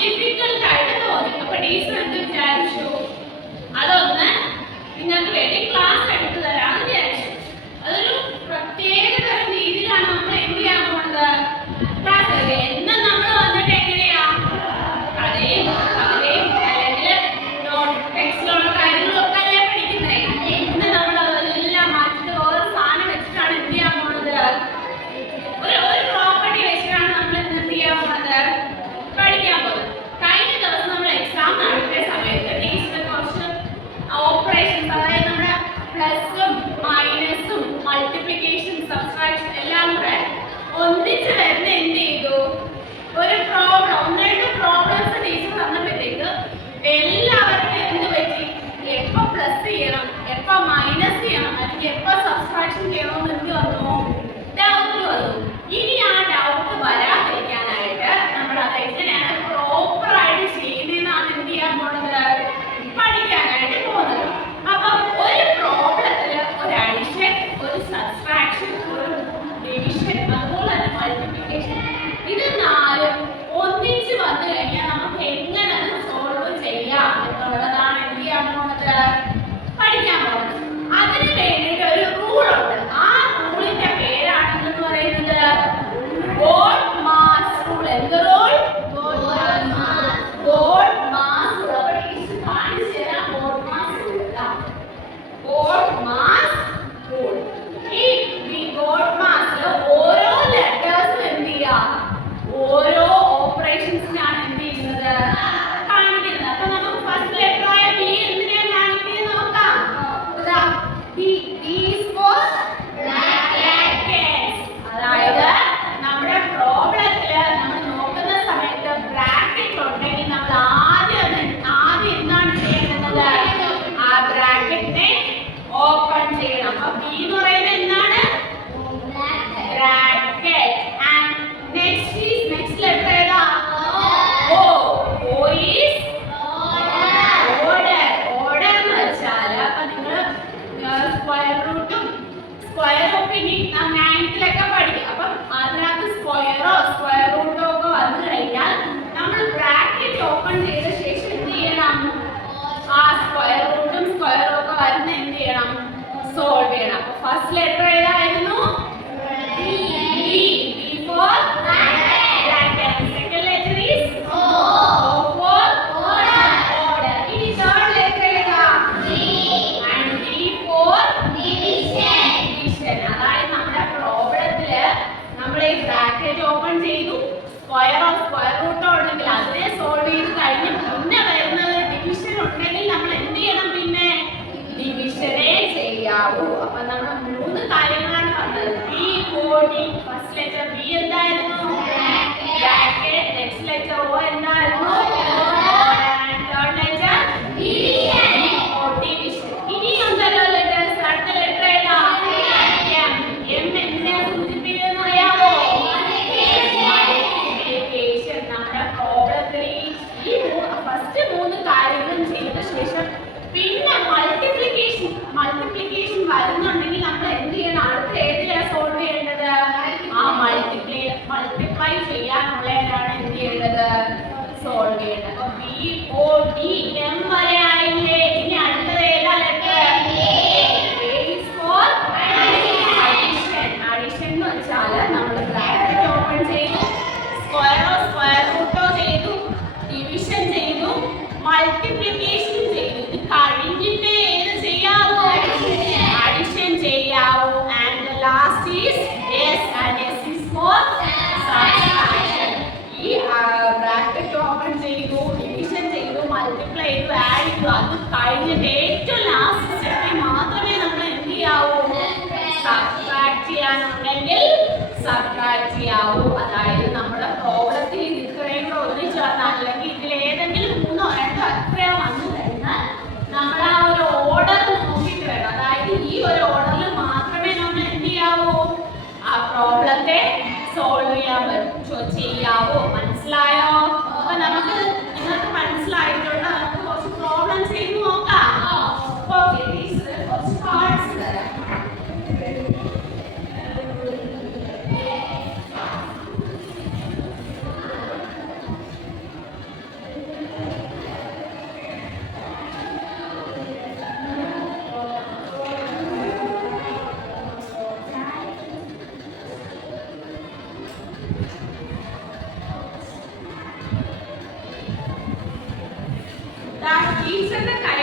Difficult ആയിട്ട് തോന്നി. അപ്പൊ ടീച്ചർ എന്ത് വിചാരിച്ചു, അതൊന്ന് നിങ്ങൾക്ക് വേണ്ടി ക്ലാസ് എടുത്തു തരാമെന്ന് വിചാരിച്ചു. അതൊരു പ്രത്യേക തരം രീതിയിലാണ് നമ്മൾ എന്ത് ചെയ്യാൻ പോകുന്നത്, ക്ലാസ് എടുക്കുക. എന്നും നമ്മൾ വന്നിട്ട് എങ്ങനെയാ കഥയും അല്ലെങ്കിൽ ടെക്സ്റ്റിലുള്ള കാര്യങ്ങളൊക്കെ അല്ലേ പഠിക്കുന്നത്. ഇന്ന് നമ്മൾ അതെല്ലാം മാറ്റിട്ട് ഓരോ സാധനം വെച്ചിട്ടാണ് എന്ത് ചെയ്യാൻ പോകുന്നത്, ഒരു പ്രോപ്പർട്ടി വെച്ചിട്ടാണ് നമ്മൾ ഇന്ന് എന്ത് ചെയ്യാൻ പോകുന്നത്, പഠിക്കാൻ പോകുന്നത്. കഴിഞ്ഞ ദിവസം നമ്മൾ എക്സാം നടത്തിയ സമയത്ത് ടീച്ചർ കുറച്ച് ഓപ്പറേഷൻസ്, അതായത് നമ്മുടെ പ്ലസും മൈനസും മൾട്ടിപ്ലിക്കേഷൻ സബ്ട്രാക്ഷൻ എല്ലാം കൂടെ ഒന്നിച്ച് വരുന്ന എന്ത് ചെയ്തു, ഒരു പ്രോബ്ലം, ഒന്ന് രണ്ട് പ്രോബ്ലംസ് ടീച്ചർ തന്നപ്പോഴത്തേക്ക് എല്ലാവർക്കും എന്ത് പറ്റി, എപ്പോൾ പ്ലസ് ചെയ്യണം, എപ്പോൾ മൈനസ് ചെയ്യണം, അല്ലെങ്കിൽ എപ്പോൾ സബ്ട്രാക്ഷൻ ചെയ്യണമെന്ന് എന്ത് വന്നു, ഡൗട്ട് വന്നു. ഇനി ആ ഡൗട്ട് വരാതിരിക്കാനായിട്ട് നമ്മൾ അത് എങ്ങനെയാണ് പ്രോപ്പറായിട്ട് ചെയ്യുന്നതെന്നാണ് എന്ത് ചെയ്യാൻ പോകുന്നത്, പഠിക്കാനായിട്ട് പോകുന്നത്. അപ്പം ഒരു പ്രോബ്ലത്തിൽ ഒരു അഡിഷൻ, ഒരു സബ്ട്രാക്ഷൻ, ഒരു ഡിവിഷൻ, അതുപോലെ തന്നെ മൾട്ടിപ്ലിക്കേഷൻ, ഇത് നാലും ഒന്നിച്ച് വന്നു കഴിഞ്ഞാൽ നമുക്ക് എങ്ങനെ അത് സോൾവ് ചെയ്യാം എന്നുള്ളതാണ് എന്ത് ചെയ്യാൻ പോകുന്നത്, പഠിക്കാൻ പോകുന്നത്. അതിന് വേണ്ടിയിട്ട് ഒരു റൂളുണ്ട്. ആ റൂളിന്റെ പേരാണെന്ന് പറയുന്നത് ബോഡ്-മാസ് റൂൾ. എന്ത് റൂൾ? Board-mass rule. കാണിച്ചു തരാം ബോഡ്-മാസ് റൂൾ. Board-mass rule. ഈ ബോഡ്-മാസിൽ ഓരോ ലെറ്റേഴ്സും എന്ത് ചെയ്യാം, ഓരോ ഓപ്പറേഷൻസിനാണ് എന്ത് ചെയ്യുന്നത്, കാണിക്കുന്നത്. അപ്പൊ നമുക്ക് ഫസ്റ്റ് ലെറ്റർ ആയ ബി എന്തിനാണ് കാണിക്കുന്നത് നോക്കാം. B is for brackets. അതായത് നമ്മുടെ പ്രോബ്ലത്തിൽ നമ്മൾ നോക്കുന്ന സമയത്ത് ബ്രാക്കറ്റ് ഉണ്ടെങ്കിൽ നമ്മൾ ആദ്യം എന്താണ് ചെയ്യേണ്ടത്, ആ ബ്രാക്കറ്റിനെ ഓപ്പൺ ചെയ്യണം. അപ്പൊ ബി എന്ന് പറയുന്നത് എന്താണ്, ബ്രാക്കറ്റ്. ആൻഡ് നെക്സ്റ്റ് ലെറ്റർ ഏതാ, ഓ. ഓ ഈസ് ഓർഡർ. ഓർഡർ എന്ന് വെച്ചാൽ അപ്പൊ നിങ്ങൾ സ്ക്വയർ റൂട്ടും സ്ക്വയറും ഒക്കെ ഇനി 9th-ലൊക്കെ പഠിക്കും. അപ്പം അതിനകത്ത് സ്ക്വയറോ സ്ക്വയർ റൂട്ടോ ഒക്കെ വന്നു കഴിഞ്ഞാൽ നമ്മൾ ബ്രാക്കറ്റ് ഓപ്പൺ ചെയ്ത ശേഷം എന്ത് ചെയ്യണം, ആ സ്ക്വയർ റൂട്ടും സ്ക്വയറും ഒക്കെ വരുന്ന എന്ത് ചെയ്യണം, സോൾവ് ചെയ്യണം. അപ്പൊ ഫസ്റ്റ് ലെറ്റർ ഏതായിരുന്നു, B. B for bracket. Second letter is O. O for order. ഇനി തേർഡ് ലെറ്റർ ഏതാ, D. And D for division. അതായത് നമ്മുടെ പ്രോബ്ലത്തില് നമ്മൾ ഈ ബ്രാക്കറ്റ് ഓപ്പൺ ചെയ്തു, സ്ക്വയറോ സ്ക്വയർ റൂട്ടോ ഉണ്ടെങ്കിൽ അതിനെ സോൾവ് ചെയ്ത് കഴിഞ്ഞ് പിന്നെ വരുന്നത് ഡിവിഷൻ ഉണ്ടെങ്കിൽ നമ്മൾ എന്ത് ചെയ്യണം, പിന്നെ ഡിവിഷനെ ചെയ്യാവൂ. അപ്പൊ നമ്മൾ 3 കാര്യങ്ങളാണ് പറഞ്ഞത്. ബി, ഓ, ഡി. ഫസ്റ്റ് ലെറ്റർ ബി എന്തായിരുന്നു, ബ്രാക്കറ്റ്. നെക്സ്റ്റ് ലെറ്റർ ഓ എന്തായിരുന്നു, തേർഡ് ലെറ്റർ ഡിവിഷൻ. ഇനി ഉണ്ടല്ലോ ലെറ്റേഴ്സ്. അടുത്ത ലെറ്റർ ഏതാ, എം. എം എന്തിനെ സൂചിപ്പിക്കുന്നത് അറിയാമോ, മൾട്ടിപ്ലിക്കേഷൻ. നമ്മുടെ പ്രോബ്ലത്തിൽ ഈ ഫസ്റ്റ് 3 കാര്യങ്ങളും ചെയ്ത ശേഷം പിന്നെ മൾട്ടിപ്ലിക്കേഷൻ വരുന്നുണ്ടെങ്കിൽ നമ്മൾ എന്ത് ചെയ്യണം, അടുത്ത ഏതിലാണ് സോൾവ് ചെയ്യേണ്ടത്, ആ മൾട്ടിപ്ലൈ ചെയ്യാനുള്ളതാണ് എന്ത് ചെയ്യേണ്ടത്, സോൾവ് ചെയ്യേണ്ടത്. അപ്പൊ ബി, ഓ, ഡി, എം വരെ ആയില്ലേ. ഇനി അടുത്തത് ഏതാ ലെറ്റർ, അഡിഷൻ എന്ന് വെച്ചാൽ നമ്മൾ ബ്രാക്കറ്റ് ഓപ്പൺ ചെയ്തു, സ്ക്വയറോ സ്ക്വയർ റൂട്ടോ ചെയ്തു, ഡിവിഷൻ ചെയ്തു, മൾട്ടിപ്ലിക്കേഷൻ ചെയ്തു. ഇത് കഴിഞ്ഞിട്ട് ഏത് ചെയ്യാവൂ, അഡിഷൻ ചെയ്യാവൂ. And the last is yes, and yes is for subtraction. ഈ ബ്രാക്കറ്റ് ഓപ്പൺ ചെയ്തു, ഡിവിഷൻ ചെയ്തു, മൾട്ടിപ്ലൈ ചെയ്തു, ആഡ് ചെയ്തു. അത് കഴിഞ്ഞിട്ട് ഏറ്റവും ലാസ്റ്റ് സ്റ്റെപ്പിൽ മാത്രമേ നമ്മൾ എന്ത് ചെയ്യാവൂ, സബ്ട്രാക്ട് ചെയ്യാനുണ്ടെങ്കിൽ സബ്ട്രാക്ട് ചെയ്യാവൂ. അതായത് നമ്മുടെ പ്രോബ്ലത്തിൽ ഇത്രയും കൂടെ ഒന്നിച്ച് വന്നാൽ, അല്ലെങ്കിൽ ഇതിൽ ഏതെങ്കിലും 3ഓ 2ഓ എത്രയോ വന്നു കഴിഞ്ഞാൽ നമ്മൾ ആ ഒരു ഓർഡർ നോക്കിയിട്ട് വേണം. അതായത് ഈ ഒരു ഓർഡറിൽ മാത്രമേ നമ്മൾ എന്ത് ചെയ്യാവൂ, ആ പ്രോബ്ലത്തെ സോൾവ് ചെയ്യാവൂ. മനസ്സിലായോ? അപ്പൊ നമുക്ക് നിങ്ങൾക്ക് മനസ്സിലായിട്ടുണ്ട്. നമുക്ക് കുറച്ച് പ്രോബ്ലം ചെയ്ത് നോക്കാം. കുറച്ച് പാർട്സ് തരാം. ടീച്ചറിന്റെ കൈ